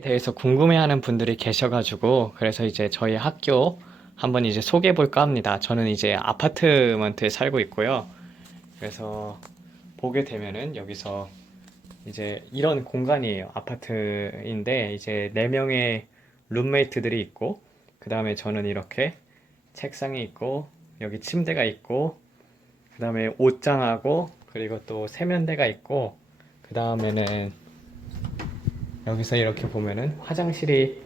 대해서 궁금해하는 분들이 계셔가지고 그래서 이제 저희 학교 한번 이제 소개해 볼까 합니다. 저는 이제 아파트먼트에 살고 있고요. 그래서 보게 되면은 여기서 이제 이런 공간이에요. 아파트인데 이제 네 명의 룸메이트들이 있고 그 다음에 저는 이렇게 책상이 있고 여기 침대가 있고 그 다음에 옷장하고 그리고 또 세면대가 있고 그 다음에는 여기서 이렇게 보면은 화장실이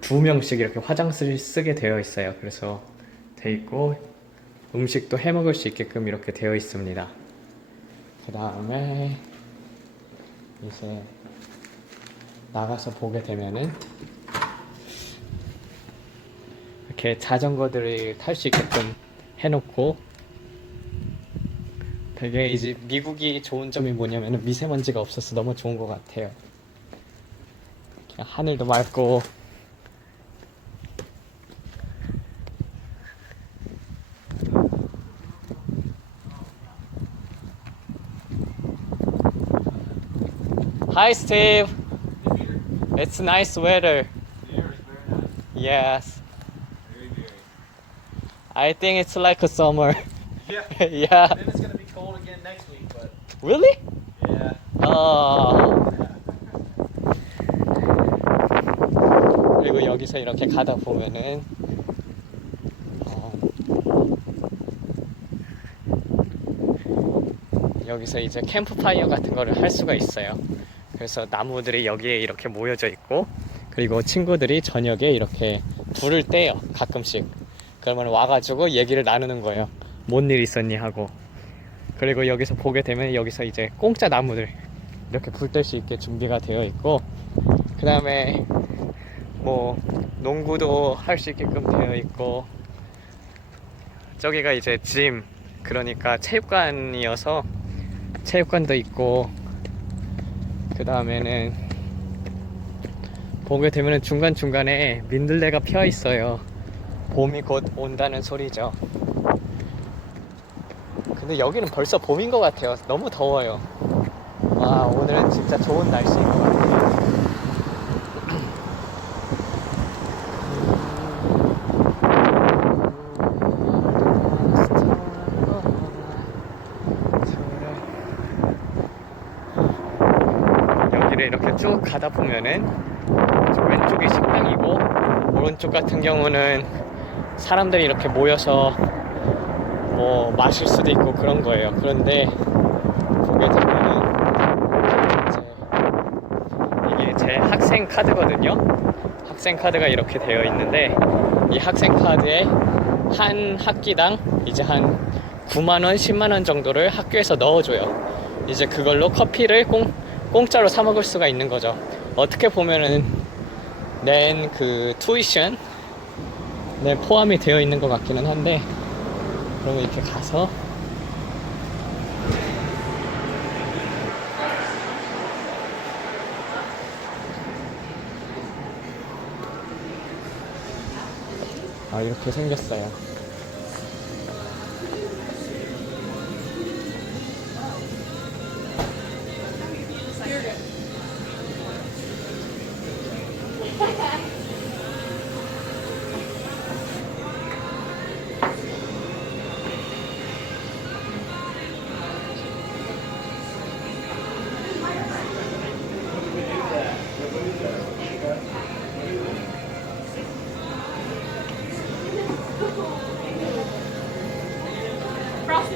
두 명씩 이렇게 화장실을 쓰게 되어 있어요. 그래서 돼 있고 음식도 해 먹을 수 있게끔 이렇게 되어 있습니다. 그 다음에 이제 나가서 보게 되면은 이렇게 자전거들을 탈 수 있게끔 해놓고 되게 이제 미국이 좋은 점이 뭐냐면은 미세먼지가 없어서 너무 좋은 것 같아요. 그냥 하늘도 맑고 Hi Steve. It's nice weather. Yes. I think it's like a summer. Yeah. yeah. Then it's gonna be cold again next week, but Really? yeah. 어. 여기서 이렇게 가다 보면은 어, 여기서 이제 캠프파이어 같은 거를 할 수가 있어요. 그래서 나무들이 여기에 이렇게 모여져 있고 그리고 친구들이 저녁에 이렇게 불을 떼요. 가끔씩. 그러면 와가지고 얘기를 나누는 거예요. 뭔 일 있었니 하고. 그리고 여기서 보게 되면 여기서 이제 공짜 나무들 이렇게 불 뗄 수 있게 준비가 되어 있고 그 다음에 뭐 농구도 할 수 있게끔 되어 있고 저기가 이제 짐 그러니까 체육관이어서 체육관도 있고 그 다음에는 보게 되면은 중간중간에 민들레가 펴 있어요. 봄이 곧 온다는 소리죠. 근데 여기는 벌써 봄인 것 같아요. 너무 더워요. 와 오늘은 진짜 좋은 날씨인 것 같아요 여기를 이렇게 쭉 가다 보면은 저 왼쪽이 식당이고 오른쪽 같은 경우는 사람들이 이렇게 모여서 뭐 마실 수도 있고 그런 거예요. 그런데 보게 되면은 이게 제 학생 카드거든요. 학생 카드가 이렇게 되어 있는데 이 학생 카드에 한 학기당 이제 한 9만 원, 10만 원 정도를 학교에서 넣어줘요. 이제 그걸로 커피를 공, 공짜로 사 먹을 수가 있는 거죠. 어떻게 보면은 낸 그 투이션 네 포함이 되어 있는 것 같기는 한데 그러면 이렇게 가서 아 이렇게 생겼어요.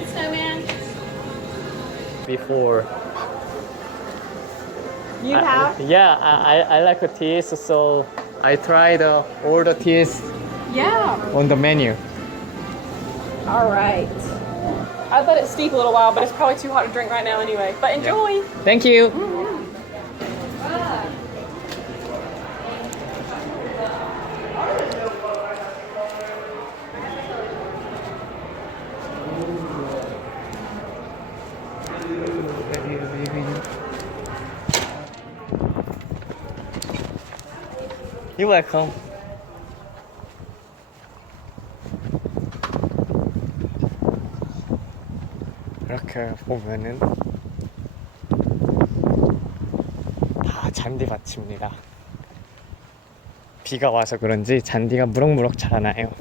Snowman. Before You I- have? yeah, I, I I like the teas, so I tried uh, all the teas Yeah. on the menu. All right. I'd let it steep a little while, but it's probably too hot to drink right now anyway. But enjoy. Thank you. You're welcome. 이렇게 보면은 다 잔디밭입니다. 비가 와서 그런지 잔디가 무럭무럭 자라나요.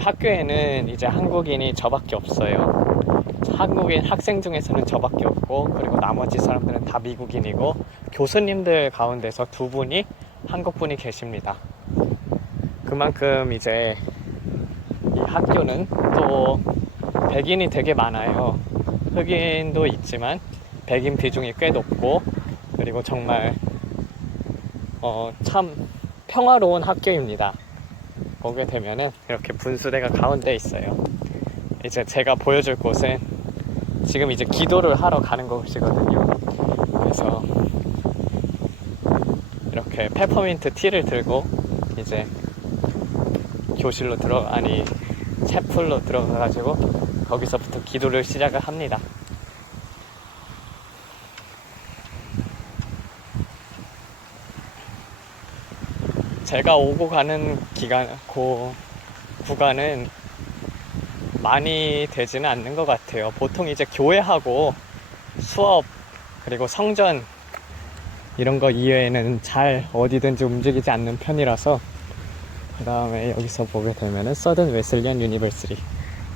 학교에는 이제 한국인이 저밖에 없어요. 한국인 학생 중에서는 저밖에 없고 그리고 나머지 사람들은 다 미국인이고 교수님들 가운데서 두 분이 한국 분이 계십니다. 그만큼 이제 이 학교는 또 백인이 되게 많아요. 흑인도 있지만 백인 비중이 꽤 높고 그리고 정말 어, 참 평화로운 학교입니다. 보게 되면은 이렇게 분수대가 가운데 있어요. 이제 제가 보여줄 곳은 지금 이제 기도를 하러 가는 곳이거든요. 그래서 이렇게 페퍼민트 티를 들고 이제 교실로 들어 아니 채플로 들어가가지고 거기서부터 기도를 시작을 합니다. 제가 오고 가는 기간 고 구간은 많이 되지는 않는 것 같아요. 보통 이제 교회하고 수업 그리고 성전 이런 거 이외에는 잘 어디든지 움직이지 않는 편이라서 그 다음에 여기서 보게 되면은 서든 웨슬리안 유니버시티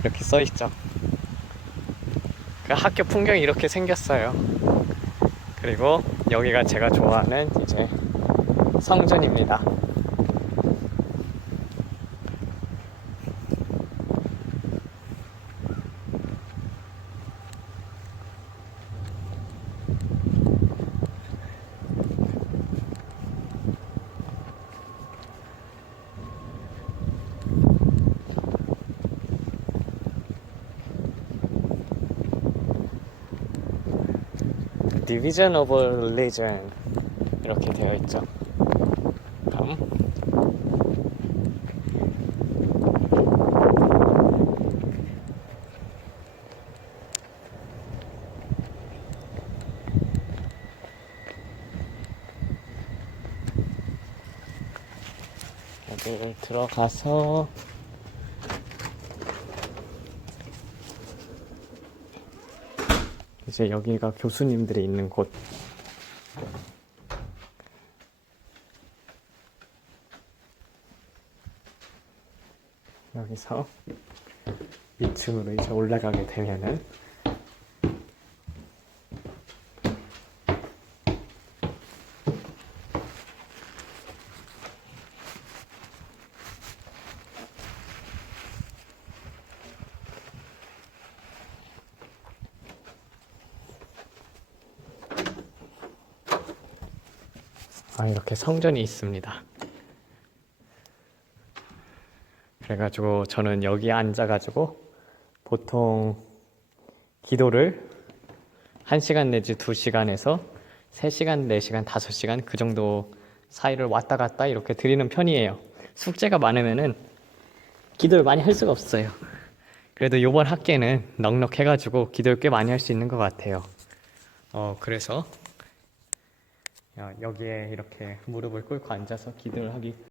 이렇게 써 있죠. 그 학교 풍경이 이렇게 생겼어요. 그리고 여기가 제가 좋아하는 이제 성전입니다. Division of Religion 이렇게 되어 있죠. 다음 여기를 들어가서 이제 여기가 교수님들이 있는 곳. 여기서 2층으로 이제 올라가게 되면은 아, 이렇게 성전이 있습니다. 그래가지고 저는 여기 앉아가지고 보통 기도를 1시간 내지 2시간에서 3시간, 4시간, 5시간 그 정도 사이를 왔다 갔다 이렇게 드리는 편이에요. 숙제가 많으면은 기도를 많이 할 수가 없어요. 그래도 이번 학기에는 넉넉해가지고 기도를 꽤 많이 할 수 있는 것 같아요. 어, 그래서 어, 여기에 이렇게 무릎을 꿇고 앉아서 기도를 하기